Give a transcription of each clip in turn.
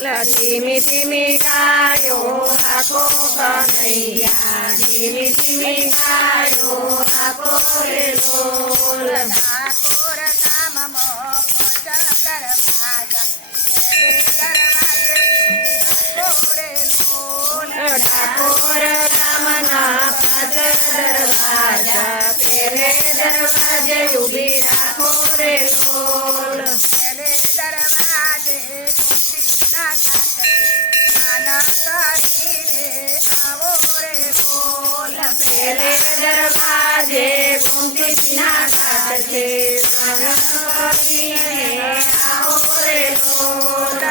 ધીમી ધીમી ગાયો આખો કનૈયા ધીમી ધીમી ગાયો આખો રે લોલ ઠાકોર ગામમાં પહોંચ દરવાજા ઠાકોર ગામના પાંચ દરવાજા પેલે દરવાજે ઊભી રાખો રે લોલ પેલે દરવાજે કુંતીના કાંઠે આના કરીને આવો રે બોલ પેલે દરવાજે કુંતીના કાંઠે આના કરીને આવો રે લોલ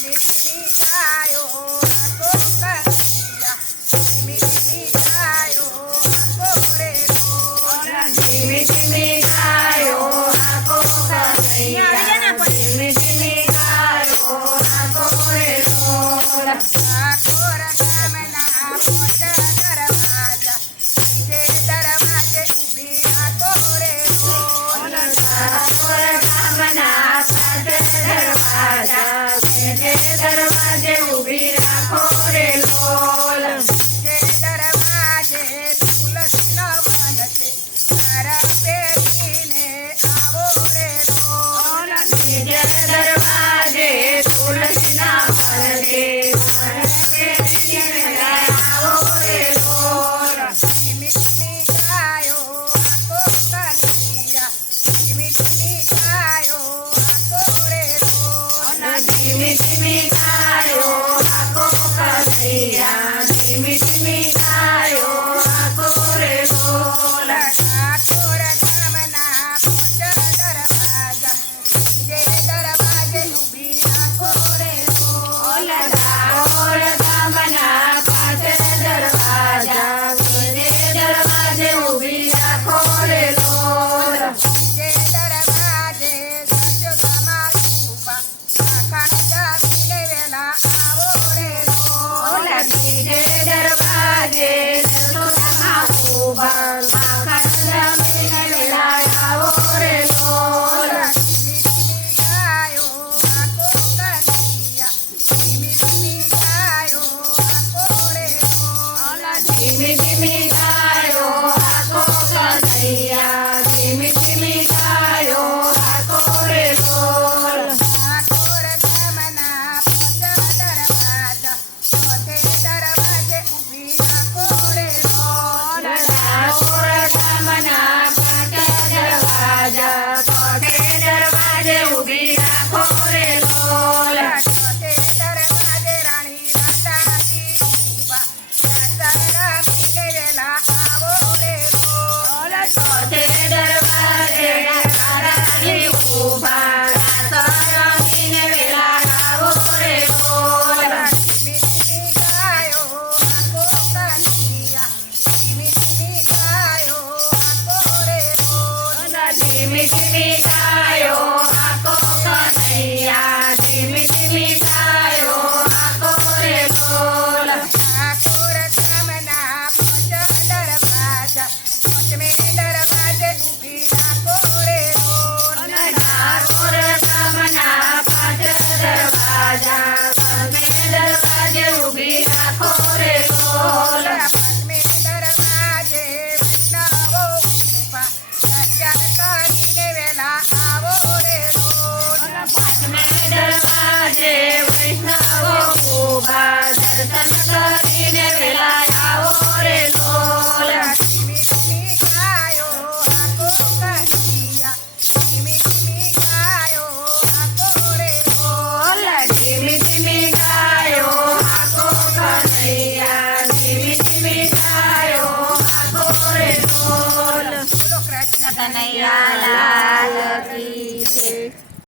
ધીમી ગાયો આખો કનૈયા ધીમી ધીમી ગાયો આખો રે બોલ ધીમી ધીમી ગાયો આખો કનૈયા ધીમી ધીમી ગાયો આખો રે લોલ ઠાકોર ગામના પહોંચ દરવાજા બીજે દરવાજે ઊભી રાખો રે બોલ ઠાકોર ગામના પાંચ દરવાજા પેલે દરવાજે ઊભી રાખો રે લોલ જે દરવાજે તુલસીનો વન છે તારા પેટીને આવો રે બોલ બીજે દરવાજે તુલસીના વનને આવો રે લોલ ધીમી ધીમી ગાયો આખો કનૈયા ધીમી ધીમી ગાયો આખો રે બોલ ધીમી ધીમી ગાયો આખો કનૈયા ધીમી ધીમી ગાયો આખો રે લોલ ઠાકોર ગામના પહોંચ દરવાજા બીજે દરવાજે ઊભી રાખો રે બોલ ઠાકોર ગામના પાંચ દરવાજા પેલે દરવાજે ઊભી રાખો રે લોલ જે દરવાજે સજોદામાં ઊભા આખાણ જમીને વેલા આવો રે બોલ બીજે દરવાજે જસોદામાં ઊભા આખા જમીને વેલા આવો રે લોલ ધીમી ધીમી ગાયો આખો કનૈયા ધીમી ધીમી ગાયો આખો રે બોલ ધીમી ધીમી ગાયો આખો કનૈયા ધીમી ધીમી ગાયો આખો રે લોલ ઠાકોર ગામના પહોંચ દરવાજા ચોથે દરવાજે ઊભી રાખો રે બોલ ઠાકોર ગામના પાંચ દરવાજા ચોથે દરવાજે ઊભી રાખો રે લોલ ચોથે દરવાજે રાણી રાધાજી ઊભા રાધા રમીને વેલા આવો રે બોલ ચોથે દરવાજે રાધાજી ઊભા રાસ રમીને વેલા આવો રે લોલ ધીમી ધીમી ગાયો આખો કનૈયા ધીમી ધીમી ગાયો આખો રે બોલ ધીમી ધીમી ગાયો આખો કનૈયા ધીમી ધીમી ગાયો આખો રે લોલ ઠાકોર ગામના પહોંચ દરવાજા પાંચમે દરવાજે ઊભી રાખો રે બોલ ઠાકોર ગામના પાંચ દરવાજા પાંચમે દરવાજે ઊભી રાખો રે લોલ પાંચમે દરવાજે વૈષ્ણવો ઊભા દર્શન કરીને વેલા આવો રે બોલ પાંચમે દરવાજે વૈષ્ણવો ઊભા દર્શન કરીને વેલા આવો રે લોલ ધીમી ધીમી ગાયો આખો કનૈયા ધીમી ધીમી ગાયો આખો રે બોલ ધીમી ધીમી ગાયો આખો કનૈયા ધીમી ધીમી ગાયો આખો રે લોલ બોલો કૃષ્ણ કનૈયા લાલ કી જય.